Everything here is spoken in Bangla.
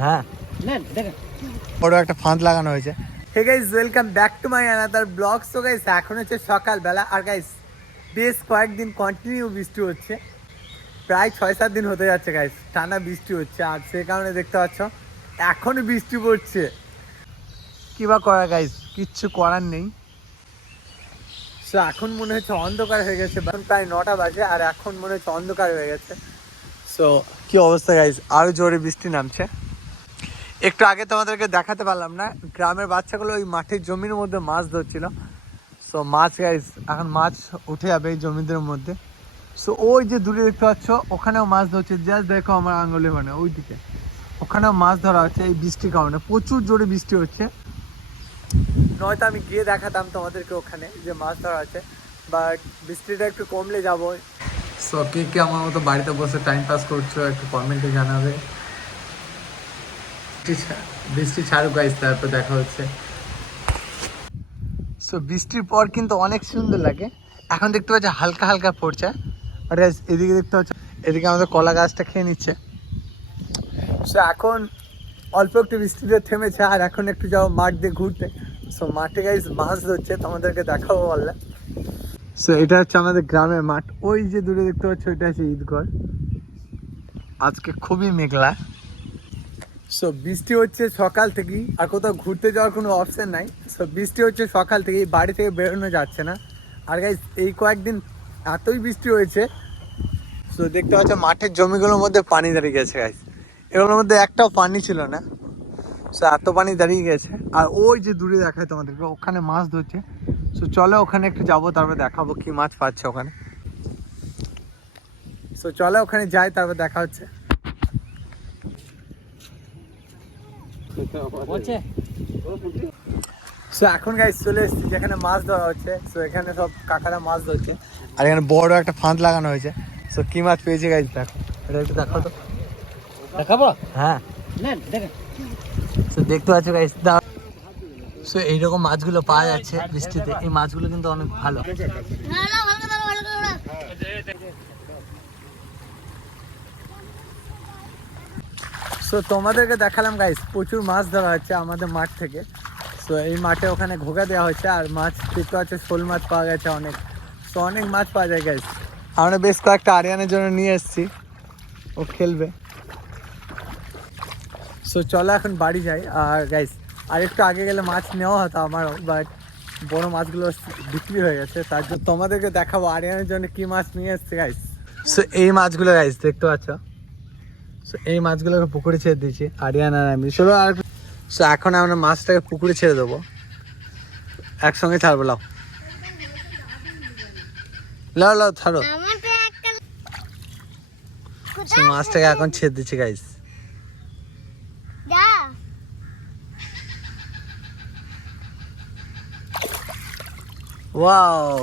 হ্যাঁ, বড় একটা ফাঁদ লাগানো হয়েছে। Hey guys, welcome back to my another blog. So guys, এখন হচ্ছে সকালবেলা আর গাইস বেশ কয়েকদিন কন্টিনিউ বৃষ্টি হচ্ছে, প্রায় 6-7 দিন হতে যাচ্ছে গাইস, টানা বৃষ্টি হচ্ছে। আর সে কারণে দেখতে পাচ্ছ এখনই বৃষ্টি পড়ছে। কি বা করা গাইস, কিচ্ছু করার নেই। সো এখন মনে হচ্ছে অন্ধকার হয়ে গেছে, প্রায় 9টা বাজে আর এখন মনে হচ্ছে অন্ধকার হয়ে গেছে। সো কি অবস্থা গাইস, আরো জোরে বৃষ্টি নামছে। একটু আগে তোমাদেরকে দেখাতে পারলাম না, গ্রামের বাচ্চাগুলো ওই মাঠের জমির মধ্যে মাছ ধরছিল। সো মাছ গাইস, এখন মাছ উঠে যাবে এই জমিদের মধ্যে। সো ওই যে দূরে দেখতে পাচ্ছ, ওখানেও মাছ ধরছে। জাস্ট দেখো আমার আঙুলে, মানে ওইদিকে ওখানেও মাছ ধরা হচ্ছে এই বৃষ্টির কারণে। প্রচুর জোরে বৃষ্টি হচ্ছে, নয়তো আমি গিয়ে দেখাতাম তোমাদেরকে ওখানে যে মাছ ধরা আছে, বাট বৃষ্টিটা একটু কমলে যাবো। সো কে কে আমার মতো বাড়িতে বসে টাইম পাস করছো একটু কমেন্টে জানাবে। বৃষ্টি ছাড়ুক গাইস, তারপর দেখা হচ্ছে। সো বৃষ্টির পর কিন্তু অনেক সুন্দর লাগে। এখন দেখতে পাচ্ছি হালকা হালকা পড়ছে, আর এদিকে দেখতে পাচ্ছ, এদিকে আমাদের কলা গাছটা খেয়ে নিচ্ছে। সো এখন অল্প একটু বৃষ্টিতে থেমেছে, আর এখন একটু যাবো মাঠ দিয়ে ঘুরতে। সো মাঠে গাইস মাছ ধরছে, তোমাদেরকে দেখাবো বললাম। সো এটা হচ্ছে আমাদের গ্রামের মাঠ, ওই যে দূরে দেখতে পাচ্ছ ওইটা হচ্ছে ঈদগড়। আজকে খুবই মেঘলা। সো বৃষ্টি হচ্ছে সকাল থেকেই, আর কোথাও ঘুরতে যাওয়ার কোনো অপশন নাই। সো বৃষ্টি হচ্ছে সকাল থেকেই, বাড়ি থেকে বেরোনো যাচ্ছে না। আর গাইস এই কয়েকদিন এতই বৃষ্টি হয়েছে, সো দেখতে পাচ্ছ মাঠের জমিগুলোর মধ্যে পানি দাঁড়িয়ে গেছে গাইস। এগুলোর মধ্যে একটাও পানি ছিল না, সো এত পানি দাঁড়িয়ে গেছে। আর ওই যে দূরে দেখায় তোমাদেরকে, ওখানে মাছ ধরছে। সো চলো ওখানে একটু যাবো, তারপর দেখাবো কি মাছ পাচ্ছে ওখানে। সো চলো ওখানে যাই, তারপর দেখা হচ্ছে। সো এখন গাইস চলে এসেছি যেখানে মাছ ধরা হচ্ছে। সো এখানে সব কাকারা মাছ ধরছে, আর এখানে বড় একটা ফাঁদ লাগানো হয়েছে। সো কি মাছ পেয়েছে গাইস দেখো, এটা একটু দেখাও তো। দেখাবো? হ্যাঁ, সো দেখতে পাচ্ছ গাইস। সো এইরকম মাছগুলো পাওয়া যাচ্ছে বৃষ্টিতে, এই মাছগুলো কিন্তু অনেক ভালো। সো তোমাদেরকে দেখালাম গাইস, প্রচুর মাছ ধরা হচ্ছে আমাদের মাঠ থেকে। সো এই মাঠে ওখানে ঘোগা দেওয়া হচ্ছে, আর মাছ দেখতে পাচ্ছে, শোল মাছ পাওয়া গেছে অনেক। সো অনেক মাছ পাওয়া যায় গাইস। আমরা বেশ কয়েকটা আরিয়ানের জন্য নিয়ে এসেছি, ও খেলবে। সো চলো এখন বাড়ি যাই। আর গাইস আর একটু আগে গেলে মাছ নেওয়া হতো আমারও, বাট বড় মাছগুলো বিক্রি হয়ে গেছে। তার জন্য তোমাদেরকে দেখাবো আরিয়ানের জন্য কি মাছ নিয়ে এসছে গাইস। সো এই মাছগুলো গাইস দেখতে পাচ্ছ, সো এই মাছগুলোকে পুকুরে ছেড়ে দিয়েছি আরিয়ান আর আমি। চলো আর সো এখন আমরা মাছটাকে পুকুরে ছেড়ে দেবো, একসঙ্গে ছাড়বো। লাও লাও লাও ছাড়ো। মাছটাকে এখন ছেড়ে দিচ্ছি গাইস। ওয়াও,